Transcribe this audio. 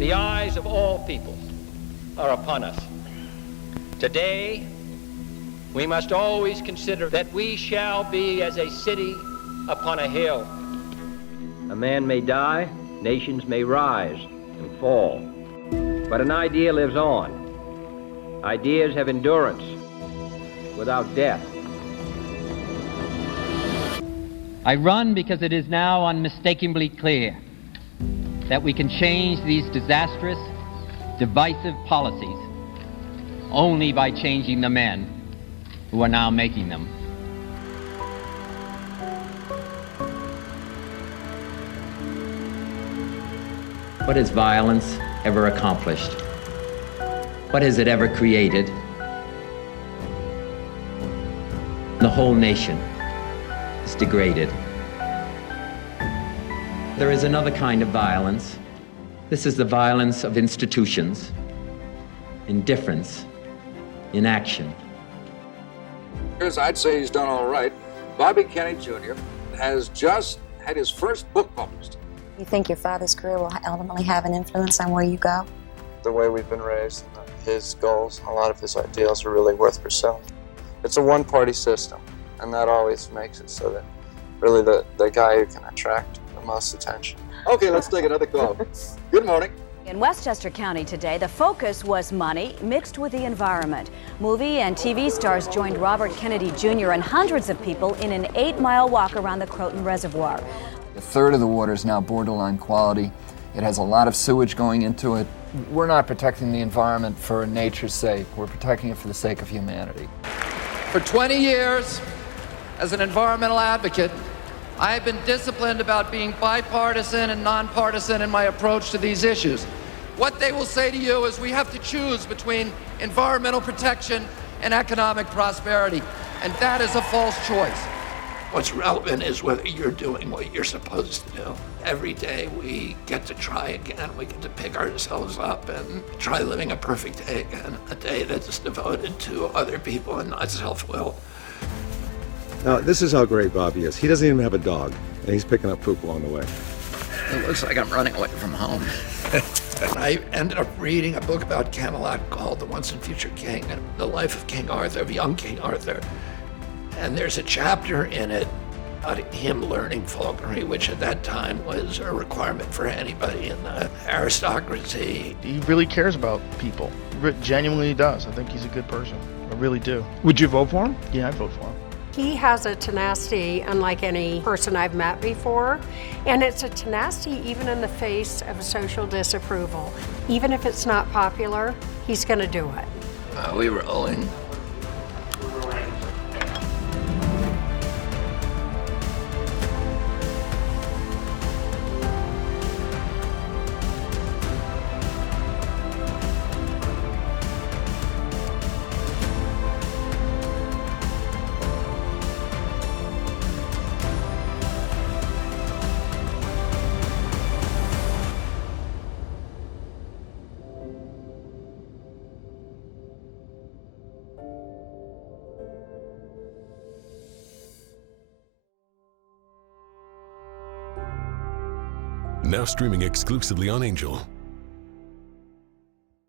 The eyes of all peoples are upon us. Today, we must always consider that we shall be as a city upon a hill. A man may die, nations may rise and fall, but an idea lives on. Ideas have endurance without death. I run because it is now unmistakably clear that we can change these disastrous, divisive policies only by changing the men who are now making them. What has violence ever accomplished? What has it ever created? The whole nation is degraded. There is another kind of violence. This is the violence of institutions, indifference, inaction. I'd say he's done all right. Bobby Kennedy Jr. has just had his first book published. You think your father's career will ultimately have an influence on where you go? The way we've been raised, his goals, a lot of his ideals are really worth pursuing. It's a one-party system, and that always makes it so that really the guy who can attract the most attention. Okay, let's take another call. Good morning. In Westchester County today, the focus was money mixed with the environment. Movie and TV stars joined Robert Kennedy Jr. and hundreds of people in an 8-mile walk around the Croton Reservoir. A third of the water is now borderline quality. It has a lot of sewage going into it. We're not protecting the environment for nature's sake. We're protecting it for the sake of humanity. For 20 years, as an environmental advocate, I have been disciplined about being bipartisan and nonpartisan in my approach to these issues. What they will say to you is we have to choose between environmental protection and economic prosperity, and that is a false choice. What's relevant is whether you're doing what you're supposed to do. Every day we get to try again. We get to pick ourselves up and try living a perfect day again, a day that's devoted to other people and not self-will. Now, this is how great Bobby is. He doesn't even have a dog, and he's picking up poop along the way. It looks like I'm running away from home. And I ended up reading a book about Camelot called The Once and Future King, and the life of King Arthur, of young King Arthur. And there's a chapter in it about him learning falconry, which at that time was a requirement for anybody in the aristocracy. He really cares about people. He genuinely does. I think he's a good person. I really do. Would you vote for him? Yeah, I'd vote for him. He has a tenacity unlike any person I've met before, and it's a tenacity even in the face of social disapproval. Even if it's not popular, he's going to do it. Are we rolling? Now streaming exclusively on Angel.